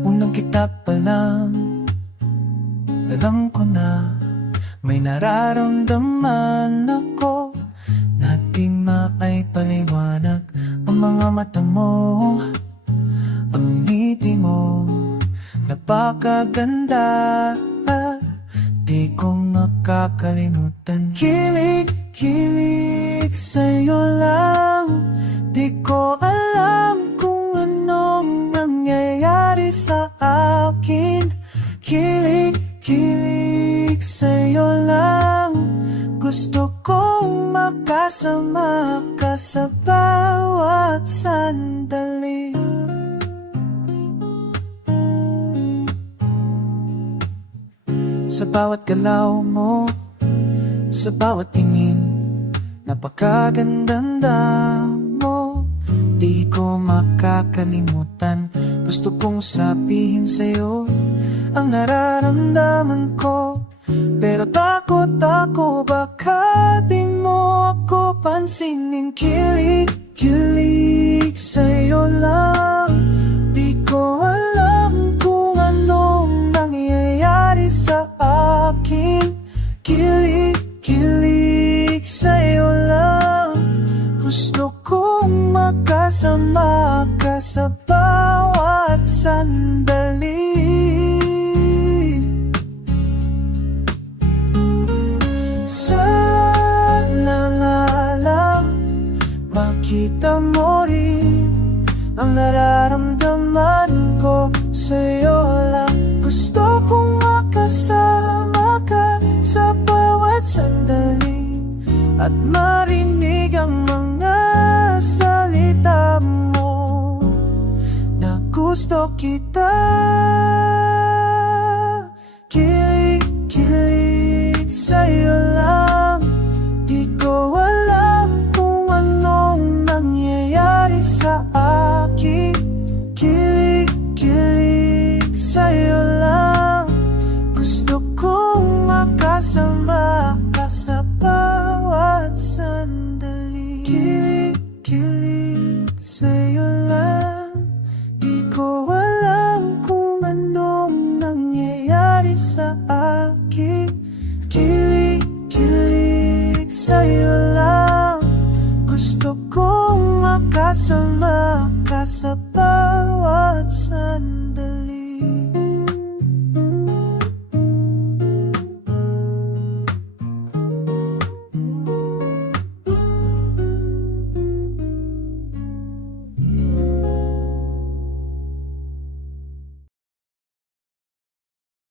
Unang kita pa lang, alam ko na may nararamdaman ako na di maipaliwanag. Ang mga mata mo, ang ngiti mo, napakaganda. Di ko makakalimutan. Kilig sa'yo lang. Di ko alam kung anong nangyayari sa akin. Kilig sa'yo lang. Gusto kong makasama ka sa bawat sandali. Sa bawat galaw mo, sa bawat tingin, napakaganda mo. Di ko makakalimutan. Gusto kong sabihin sa'yo ang nararamdaman ko, pero takot ako baka di mo ako pansinin. Kilig sa'yo lang. Di ko alam kung anong nangyayari sa akin. Kilig sa'yo lang. Gusto kong makasama ka sa bawat sandali. Sana nga lang makita mo rin ang nararamdaman ko sa'yo lang. Gusto kong makasama ka sa bawat sandali at marinig ang mga salita mo na gusto kita. Kilig sa'yo lang. Di ko alam kung anong nangyayari sa akin. Kilig sa'yo lang. Gusto kong makasama ka sa bawat sandali. Kilig sa'yo lang. Di ko alam kung anong nangyayari sa akin.